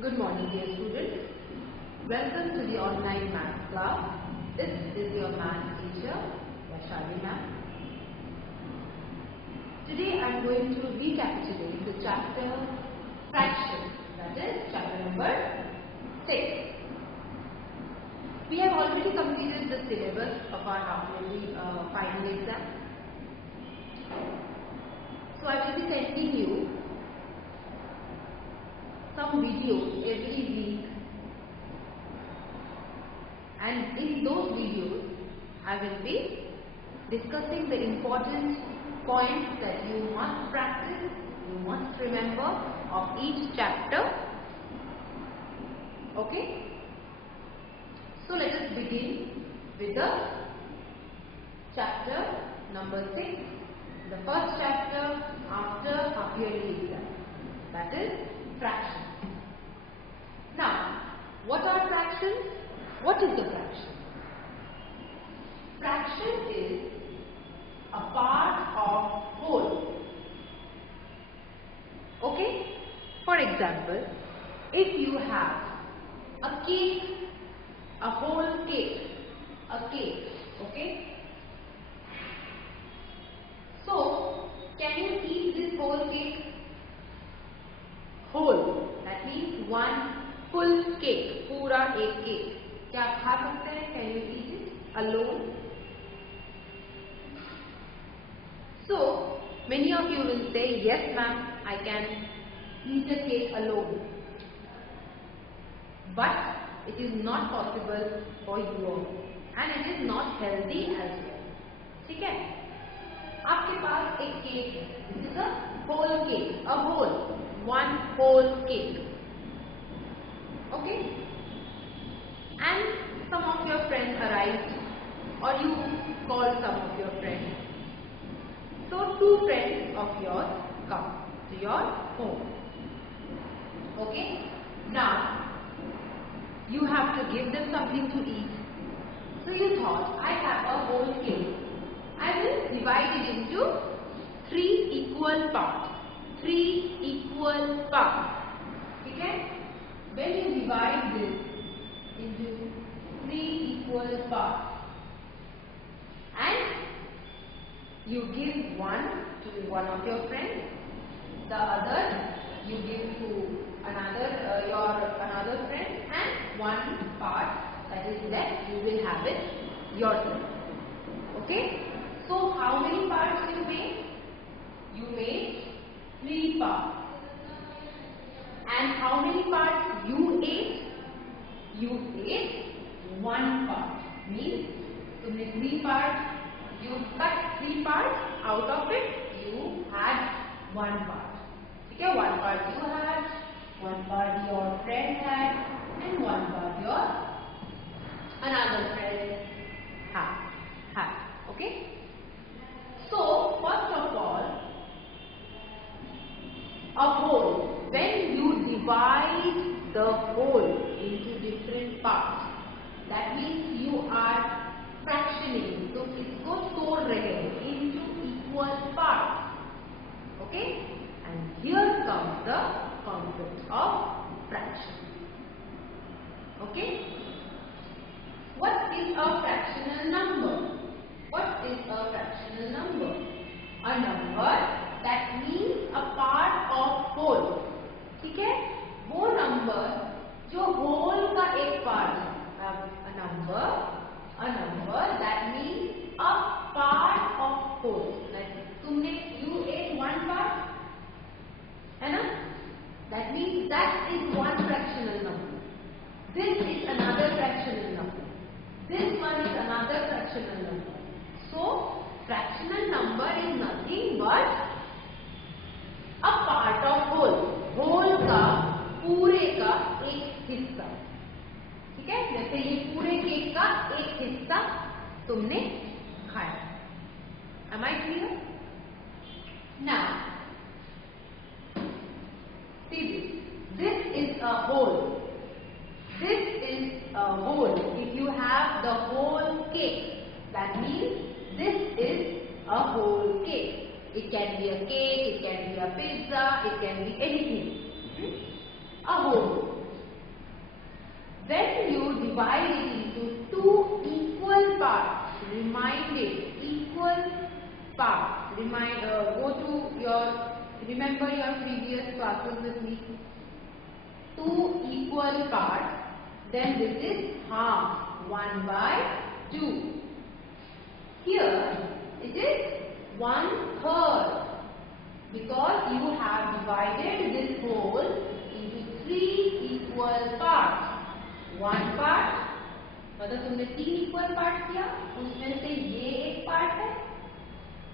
Good morning, dear students. Welcome to the online math class. This is your math teacher, Vaishali ma'am. Today I am going to recapitulate the chapter fractions, that is chapter number 6. We have already completed the syllabus of our half-yearly final exam. So I will be sending you some videos every week, and in those videos I will be discussing the important points that you must practice, you must remember of each chapter. Okay? So let us begin with the chapter number 6, the first chapter after half-yearly exam, that is fractions. Now, what are fractions? What is a fraction? Fraction is a part of whole. Okay? For example, if you have a cake, a whole cake, okay? So, can you eat this whole cake? Whole, that means one full cake, पूरा एक cake. क्या आप खा सकते हैं? Can you eat it alone? So, many of you will say, yes ma'am, I can eat a cake alone. But it is not possible for you all, and it is not healthy as well. ठीक है? आपके पास एक cake है. This is a whole cake, a whole, one whole cake. Okay? And some of your friends arrived, or you called some of your friends. So 2 friends of yours come to your home. Okay? Now, you have to give them something to eat. So you thought, I have a whole cake. I will divide it into 3 equal parts. 3 equal parts. Okay? When you divide this into 3 equal parts and you give one to one of your friends, the other you give to another friend, and one part that is left you will have it yourself. Okay? So how many parts you made? You made 3 parts. And how many parts you ate? You ate 1 part. Means तुमने 3 parts, you cut 3 parts, out of it you had 1 part. ठीक है? 1 part you had, 1 part your friend had, and 1 part your another friend had. Okay? So first of all, a whole. When you divide the whole into different parts, that means you are fractioning. So इसको तोड़ रहे हो into equal parts. Okay? And here comes the concept of fraction. Okay? What is a fractional number? What is a fractional number? A number that means a part of whole. ठीक है? वो number जो whole का एक part है. A number that means a part of whole. Like you ate 1 part, है ना? That means that is one fractional number. This is another fractional number. This one is another fractional number. So fractional number is nothing but a part of whole. whole का पूरे का एक हिस्सा. ठीक है? जैसे ये पूरे केक का एक हिस्सा तुमने खाया. Am I clear? Now, see this. This is a whole. This is a whole. If you have the whole cake, that means this is a whole cake. It can be a cake, it can be a pizza, it can be anything. A whole. when you divide it into two equal parts, remind it, equal parts. Remember your previous classes with me. Two equal parts, then this is half, 1/2. Here it is 1/3, because you have divided this whole into three equal parts. One part, मतलब तुमने 3 equal parts किया, उसमें से ये एक part है,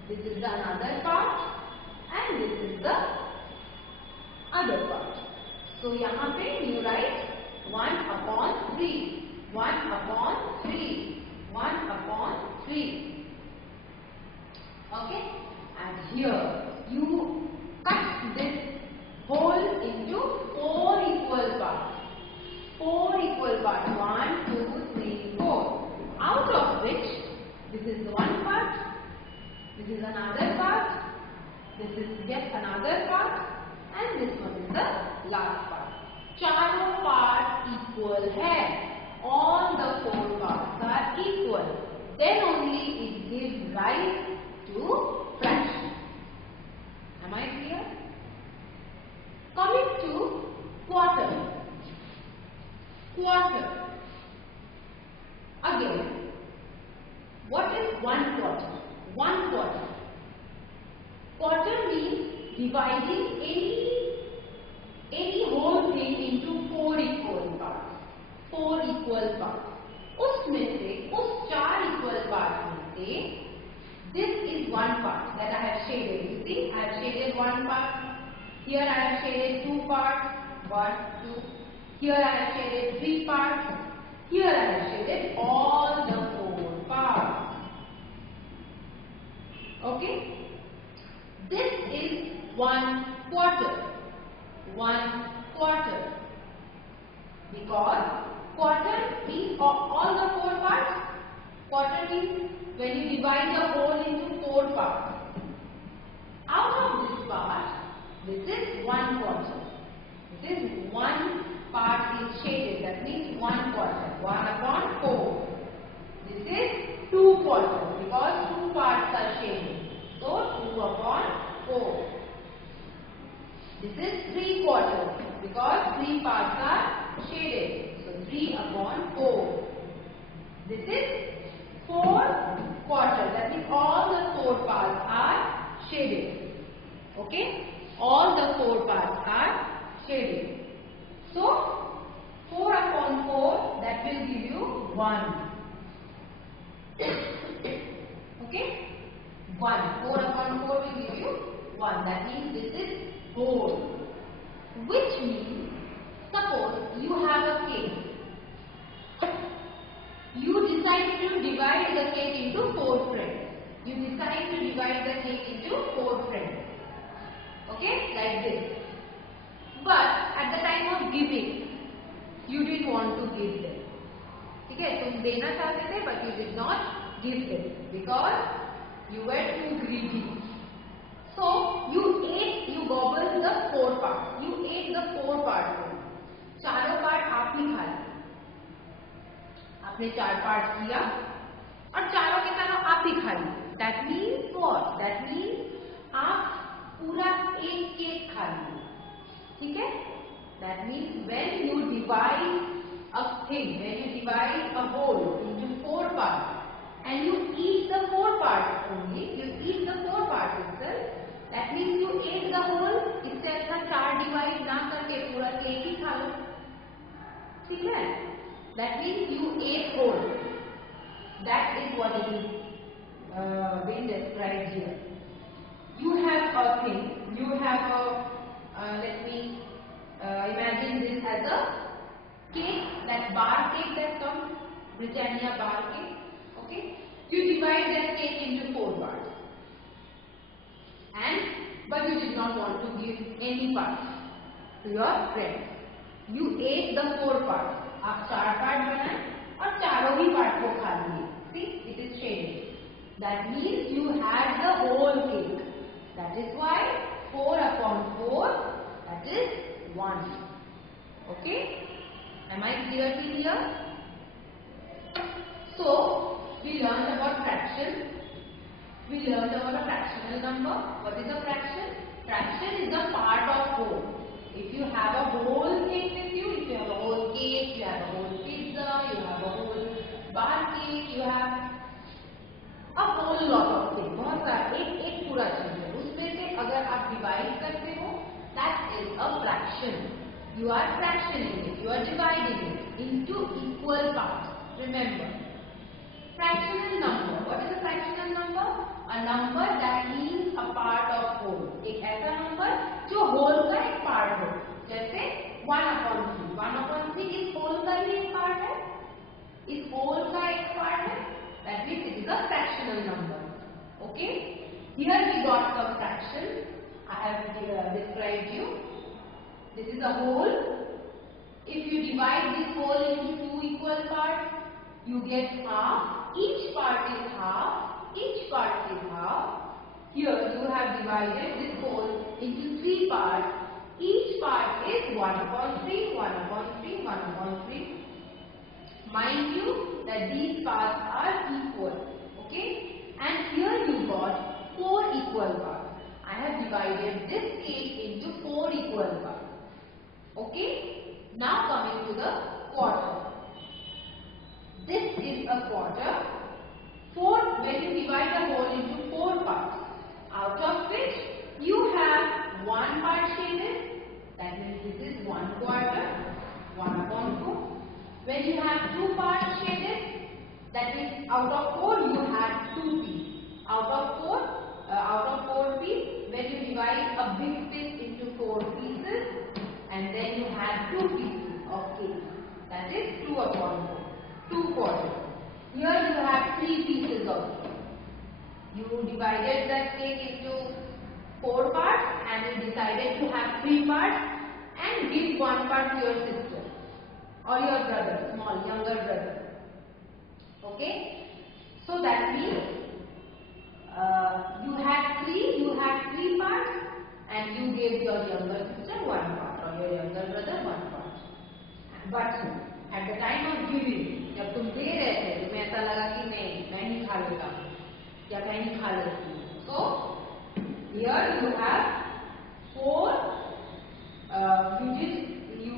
this is the another part and this is the other part. So यहाँ पे you write 1/3, 1/3, 1/3. Okay, and here you cut this whole into 4 equal parts. 4 equal parts, 1, 2, 3, 4. Out of which this is one part, this is another part, this is yet another part, and this one is the last part. चारों part equal है. All the 4 parts are equal. Then only it gives rise to fraction. Am I clear? Coming to quarter. Quarter. Again, what is 1 quarter? 1 quarter. Quarter means dividing any whole thing into 4 equal parts. 4 equal parts. उसमें से, उस 4 equal parts में से, this is one part that I have shaded. You see, I have shaded one part. Here I have shaded 2 parts. 1, 2. Here I have shaded 3 parts. Here I have shaded all the 4 parts. Okay? This is 1 quarter. 1 quarter. Because quarter means all the 4 parts. Quarter means when you divide the whole into 4 parts. Out of this part, this is 1 quarter. This is 1 part is shaded, that means 1 quarter, 1/4. This is 2 quarters because 2 parts are shaded, so 2/4. This is 3 quarters because 3 parts are shaded, so 3/4. This is 4 quarters, that means all the 4 parts are shaded. Okay, all the 4 parts are shaded. So 4/4, that will give you 1. Okay, 1. 4/4 will give you 1. That means this is whole. Which means, suppose you have a cake. You decide to divide the cake into 4 friends. You decide to divide the cake into 4 friends. Okay, like this. But at the time of giving, you didn't want to give them. ठीक है, तुम देना चाहते थे, but you did not give them because you were too greedy. So you gobbled the 4 parts. You ate the 4 parts. चारों part आप ही खा लिए. आपने 4 पार्ट किया और चारों के चारों आप ही खा लिए. That means what? That means आप पूरा एक केक खा लिए. ठीक है? That means when you divide a thing, when you divide a whole into 4 parts and you eat the 4 parts only, you eat the 4 parts itself, that means you ate the whole. इससे अच्छा 4 divide ना करके पूरा cake ही खा लो. ठीक है? That means you ate whole. That is what it is being described here. You have a thing, you have a let me imagine this as a cake, that bar cake that comes, Britannia bar cake. Okay, you divide that cake into 4 parts, but you did not want to give any part to your friend. You ate the 4 parts. आप 4 part बनाए और चारों ही part को खा लिए. See, it is shaded. That means you had the whole cake. That is why 4/4, that is 1. Okay? Am I clearly here? So, we learned about fraction. We learned about a fractional number. What is a fraction? Fraction is a part of whole. If you have a whole cake with you, if you have a whole cake, you have a whole pizza, you have a whole basket, you have a whole lot of things. बहुत सारा एक पूरा चीज है. उसमें से अगर आप डिवाइड करते हो, that is a fraction. You are fractioning it. You are dividing it into equal parts. Remember, fractional number. What is a fractional number? A number that means a part of whole. एक ऐसा number जो whole का एक part हो. जैसे 1/3. 1/3 इस whole का ही एक part है. इस whole का एक part है. That means it is a fractional number. Okay? Here we got some fraction. I have described you. This is a whole. If you divide this whole into two equal parts, you get half. Each part is half. Each part is half. Here you have divided this whole into three parts. Each part is 1/3, 1/3, 1/3. Mind you that these parts are equal. Okay? And here you got 4 equal parts. I have divided this cake into 4 equal parts. Okay? Now coming to the quarter. This is a quarter. When you divide the whole into 4 parts, out of which you have 1 part shaded, that means this is 1 quarter, 1/4. When you have 2 parts shaded, that means out of 4 you have 2 pieces. Out of 4 pieces, when you divide a big piece into 4 pieces, and then you have 2 pieces of cake. That is 2/4. 2 quarters. Here you have 3 pieces of cake. You divided that cake into 4 parts and you decided to have 3 parts and give 1 part to your sister or your brother, younger brother. Okay? So that means you had 3 parts and you gave your younger sister 1 part or your younger brother 1 part. But at the time of giving, जब तुम दे रहे थे, तुम्हें ऐसा लगा कि नहीं, मैं ही खा लेता हूँ या मैं ही खा लेती हूँ. So here you have 4 digits. You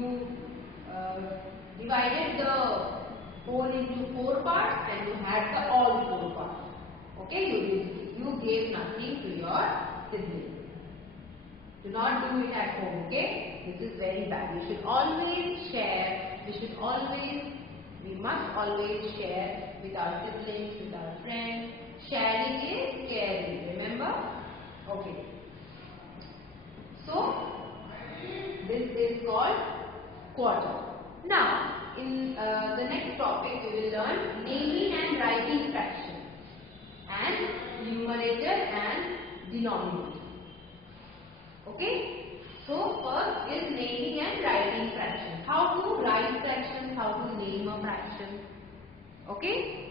divided the whole into 4 parts and you had the all 4 parts. Okay, you gave nothing to your sibling. Do not do it at home. Okay, this is very bad. You should always share. We must always share with our siblings, with our friends. Sharing is caring. Remember? Okay. So this is called quarter. Now, in the next topic, we will learn naming and writing fractions and numerator and denominator. Okay? So, first is naming and writing fractions. How to write fractions, how to name a fraction. Okay?